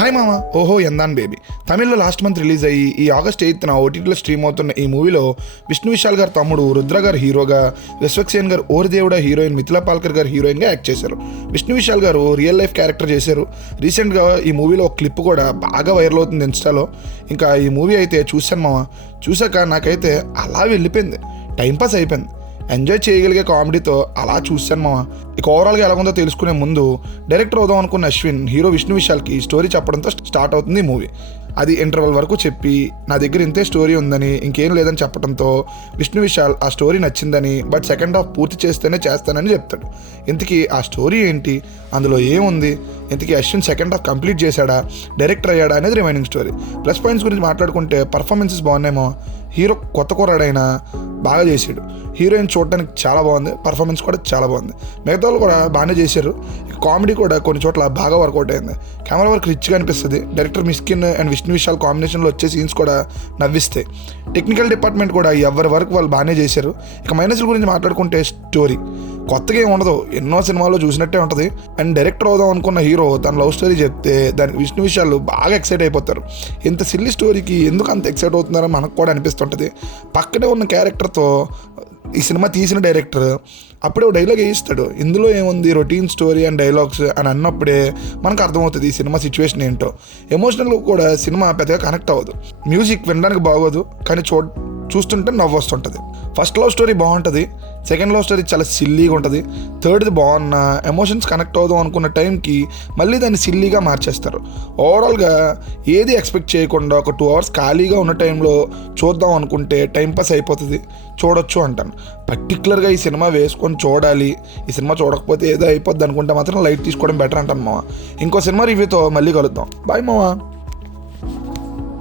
Hi మామ ఓహో ఎందాన్ baby తమిళ్లో లాస్ట్ మంత్ రిలీజ్ అయ్యి ఈ ఆగస్ట్ 8న ఓటీటీలో స్ట్రీమ్ అవుతున్న ఈ మూవీలో విష్ణు విశాల్ గారు తమ్ముడు రుద్ర గారు హీరోగా, విశ్వక్సేన్ గారు ఓరిదేవుడ హీరోయిన్ మిథిలా పాల్కర్ గారు హీరోయిన్గా యాక్ట్ చేశారు. విష్ణు విశాల్ గారు రియల్ లైఫ్ క్యారెక్టర్ చేశారు. రీసెంట్గా ఈ మూవీలో ఒక క్లిప్ కూడా బాగా వైరల్ అవుతుంది ఇన్స్టాలో. ఇంకా ఈ మూవీ అయితే చూశాను మామ. చూశాక నాకైతే అలా వెళ్ళిపోయింది, టైంపాస్ అయిపోయింది. ఎంజాయ్ చేయగలిగే కామెడీతో అలా చూశాను మామ. ఇక ఓవరాల్గా ఎలా ఉందో తెలుసుకునే ముందు డైరెక్టర్ అవుదాం అనుకున్న అశ్విన్ హీరో విష్ణు విశాల్కి స్టోరీ చెప్పడంతో స్టార్ట్ అవుతుంది ఈ మూవీ. అది ఇంటర్వెల్ వరకు చెప్పి నా దగ్గర ఇంతే స్టోరీ ఉందని, ఇంకేం లేదని చెప్పడంతో విష్ణు విశాల్ ఆ స్టోరీ నచ్చిందని, బట్ సెకండ్ హాఫ్ పూర్తి చేస్తేనే చేస్తానని చెప్తాడు. ఇంతకీ ఆ స్టోరీ ఏంటి, అందులో ఏముంది, ఇంతకీ అశ్విన్ సెకండ్ హాఫ్ కంప్లీట్ చేశాడా, డైరెక్టర్ అయ్యాడా అనేది రిమైనింగ్ స్టోరీ. ప్లస్ పాయింట్స్ గురించి మాట్లాడుకుంటే పర్ఫార్మెన్సెస్ బాగున్నాయేమో. హీరో కొత్త కుర్రాడైనా బాగా చేశాడు. హీరోయిన్ చూడడానికి చాలా బాగుంది, పర్ఫార్మెన్స్ కూడా చాలా బాగుంది. మిగతా వాళ్ళు కూడా బాగానే చేశారు. కామెడీ కూడా కొన్ని చోట్ల బాగా వర్కౌట్ అయింది. కెమెరా వర్క్ రిచ్గా అనిపిస్తుంది. డైరెక్టర్ మిస్కిన్ అండ్ విష్ణు విశాల్ కాంబినేషన్లో వచ్చే సీన్స్ కూడా నవ్విస్తాయి. టెక్నికల్ డిపార్ట్మెంట్ కూడా ఎవరి వర్క్ వాళ్ళు బాగానే చేశారు. ఇక మైనస్ల గురించి మాట్లాడుకుంటే స్టోరీ కొత్తగా ఏమి ఉండదు, ఎన్నో సినిమాల్లో చూసినట్టే ఉంటుంది. అండ్ డైరెక్టర్ అవుదాం అనుకున్న హీరో తన లవ్ స్టోరీ చెప్తే దానికి విష్ణు విశాల్ బాగా ఎక్సైట్ అయిపోతారు. ఇంత సిల్లీ స్టోరీకి ఎందుకు అంత ఎక్సైట్ అవుతున్నారో మనకు కూడా అనిపిస్తుంటుంది. పక్కనే ఉన్న క్యారెక్టర్తో ఈ సినిమా తీసిన డైరెక్టర్ అప్పుడే ఒక డైలాగ్ వేయిస్తాడు, ఇందులో ఏముంది రొటీన్ స్టోరీ అండ్ డైలాగ్స్ అని అన్నప్పుడే మనకు అర్థమవుతుంది ఈ సినిమా సిచ్యువేషన్ ఏంటో. ఎమోషనల్గా కూడా సినిమా పెద్దగా కనెక్ట్ అవ్వదు. మ్యూజిక్ వినడానికి బాగోదు, కానీ చూస్తుంటే నవ్వు వస్తుంటుంది. ఫస్ట్ లవ్ స్టోరీ బాగుంటుంది, సెకండ్ లవ్ స్టోరీ చాలా సిల్లీగా ఉంటుంది, థర్డ్ది బాగున్న ఎమోషన్స్ కనెక్ట్ అవుదాం అనుకున్న టైంకి మళ్ళీ దాన్ని సిల్లీగా మార్చేస్తారు. ఓవరాల్గా ఏది ఎక్స్పెక్ట్ చేయకుండా ఒక 2 hours ఖాళీగా ఉన్న టైంలో చూద్దాం అనుకుంటే టైంపాస్ అయిపోతుంది, చూడొచ్చు అంటాను. పర్టికులర్గా ఈ సినిమా వేసుకొని చూడాలి, ఈ సినిమా చూడకపోతే ఏదో అయిపోద్ది అనుకుంటే మాత్రం లైట్ తీసుకోవడం బెటర్ అంటాను మామ. ఇంకో సినిమా రివ్యూతో మళ్ళీ కలుద్దాం. బాయ్ మామ.